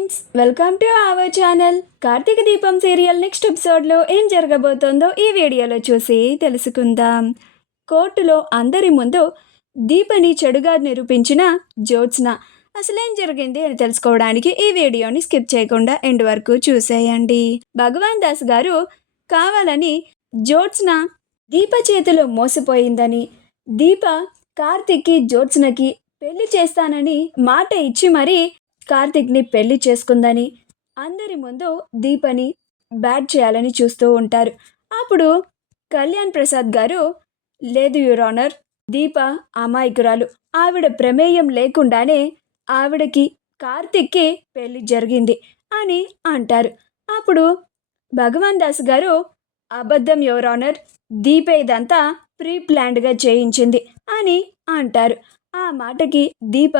Friends, welcome to our channel. Karthika Deepam serial next ఎపిసోడ్లో ఏం జరగబోతోందో ఈ వీడియోలో చూసి తెలుసుకుందాం. కోర్టులో అందరి ముందు దీపని చెడుగా నిరూపించిన జ్యోత్స్న అసలేం జరిగింది అని తెలుసుకోవడానికి ఈ వీడియోని స్కిప్ చేయకుండా ఎండ్ వరకు చూసేయండి. భగవాన్ దాస్ గారు కావాలని జ్యోత్స్న దీప చేతిలో మోసపోయిందని, దీప కార్తీక్కి జ్యోత్స్నకి పెళ్లి చేస్తానని మాట ఇచ్చి మరీ కార్తీక్ని పెళ్లి చేసుకుందని అందరి ముందు దీపని బ్యాడ్ చేయాలని చూస్తూ ఉంటారు. అప్పుడు కళ్యాణ్ ప్రసాద్ గారు, లేదు యువర్ ఆనర్, దీప అమాయకురాలు, ఆవిడ ప్రమేయం లేకుండానే ఆవిడకి కార్తీక్కి పెళ్లి జరిగింది అని అంటారు. అప్పుడు భగవాన్ దాస్ గారు, అబద్ధం యువర్ ఆనర్, దీప ఇదంతా ప్రీ ప్లాన్డ్గా చేయించింది అని అంటారు. ఆ మాటకి దీప,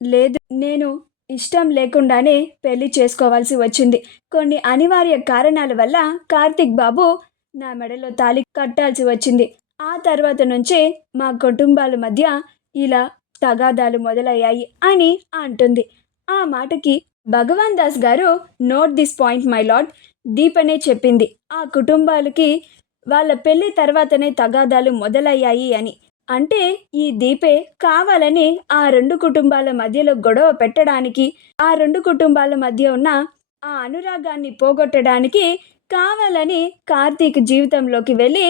లేదు, నేను ఇష్టం లేకుండానే పెళ్లి చేసుకోవాల్సి వచ్చింది. కొన్ని అనివార్య కారణాల వల్ల కార్తీక్ బాబు నా మెడలో తాళి కట్టాల్సి వచ్చింది. ఆ తర్వాత నుంచే మా కుటుంబాల మధ్య ఇలా తగాదాలు మొదలయ్యాయి అని అంటుంది. ఆ మాటకి భగవాన్ దాస్ గారు, note this point my lord, దీపనే చెప్పింది ఆ కుటుంబాలకి వాళ్ళ పెళ్లి తర్వాతనే తగాదాలు మొదలయ్యాయి అని. అంటే ఈ దీపే కావాలని ఆ రెండు కుటుంబాల మధ్యలో గొడవ పెట్టడానికి, ఆ రెండు కుటుంబాల మధ్య ఉన్న ఆ అనురాగాన్ని పోగొట్టడానికి కావాలని కార్తీక్ జీవితంలోకి వెళ్ళి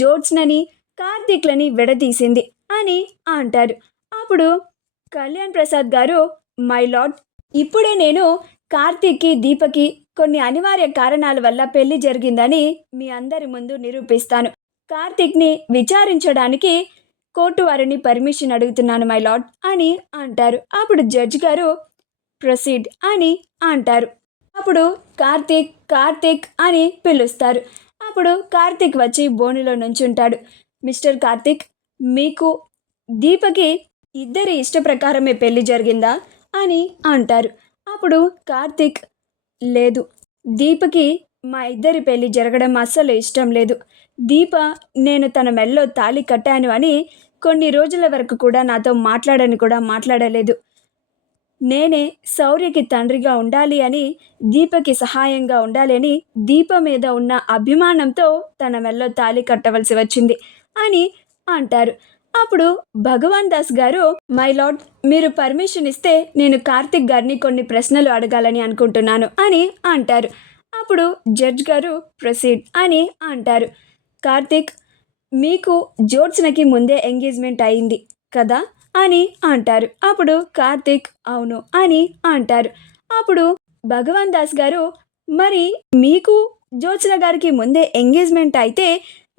జ్యోత్స్నని, కార్తీక్లని విడదీసింది అని అంటారు. అప్పుడు కళ్యాణ్ ప్రసాద్ గారు, మై లార్డ్, ఇప్పుడే నేను కార్తీక్కి దీపకి కొన్ని అనివార్య కారణాల వల్ల పెళ్లి జరిగిందని మీ అందరి ముందు నిరూపిస్తాను. కార్తీక్ని విచారించడానికి కోర్టు వారిని పర్మిషన్ అడుగుతున్నాను మై లార్డ్ అని అంటారు. అప్పుడు జడ్జి గారు, ప్రొసీడ్ అని అంటారు. అప్పుడు కార్తీక్ కార్తీక్ అని పిలుస్తారు. అప్పుడు కార్తీక్ వచ్చి బోనులో నుంచుంటాడు. మిస్టర్ కార్తీక్, మీకు దీపకి ఇద్దరి ఇష్ట ప్రకారమే పెళ్లి జరిగిందా అని అంటారు. అప్పుడు కార్తీక్, లేదు, దీపకి మా ఇద్దరి పెళ్లి జరగడం అస్సలు ఇష్టం లేదు. దీప నేను తన మెడలో తాళి కట్టాను అని కొన్ని రోజుల వరకు కూడా నాతో మాట్లాడలేదు. నేనే శౌర్యకి తండ్రిగా ఉండాలి అని, దీపకి సహాయంగా ఉండాలి అని దీప మీద ఉన్న అభిమానంతో తన మెడలో తాళి కట్టవలసి వచ్చింది అని అంటారు. అప్పుడు భగవాన్ దాస్ గారు, మై లార్డ్, మీరు పర్మిషన్ ఇస్తే నేను కార్తీక్ గారిని కొన్ని ప్రశ్నలు అడగాలని అనుకుంటున్నాను అని అంటారు. అప్పుడు జడ్జ్ గారు, ప్రొసీడ్ అని అంటారు. కార్తీక్, మీకు జ్యోత్స్నకి ముందే ఎంగేజ్మెంట్ అయింది కదా అని అంటారు. అప్పుడు కార్తీక్, అవును అని అంటారు. అప్పుడు భగవాన్ దాస్ గారు, మరి మీకు జ్యోత్స్న గారికి ముందే ఎంగేజ్మెంట్ అయితే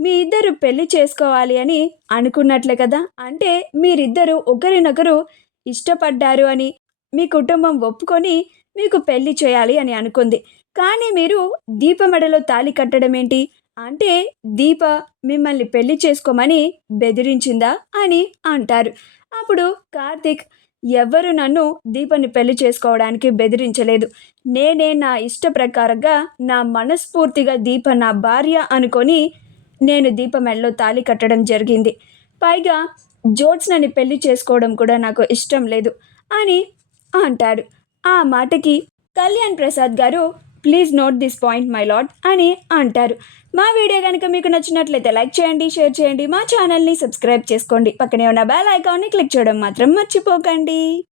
మీ ఇద్దరు పెళ్లి చేసుకోవాలి అని అనుకున్నట్లే కదా, అంటే మీరిద్దరూ ఒకరినొకరు ఇష్టపడ్డారు అని మీ కుటుంబం ఒప్పుకొని మీకు పెళ్లి చేయాలి అని అనుకుంది. కానీ మీరు దీప మెడలో తాళి కట్టడం ఏంటి? అంటే దీప మిమ్మల్ని పెళ్లి చేసుకోమని బెదిరించిందా అని అంటారు. అప్పుడు కార్తీక్, ఎవ్వరు నన్ను దీపని పెళ్లి చేసుకోవడానికి బెదిరించలేదు. నేనే నా ఇష్ట ప్రకారంగా, నా మనస్ఫూర్తిగా దీప నా భార్య అనుకొని నేను దీప మెడలో తాళి కట్టడం జరిగింది. పైగా జ్యోత్స్నని పెళ్లి చేసుకోవడం కూడా నాకు ఇష్టం లేదు అని అంటాడు. ఆ మాటకి కళ్యాణ్ ప్రసాద్ గారు, please note this point my lord అని అంటారు. మా వీడియో కనుక మీకు నచ్చినట్లయితే లైక్ చేయండి, షేర్ చేయండి, మా ఛానల్ని సబ్స్క్రైబ్ చేసుకోండి, పక్కనే ఉన్న బెల్ ఐకాన్ని క్లిక్ చేయడం మాత్రం మర్చిపోకండి.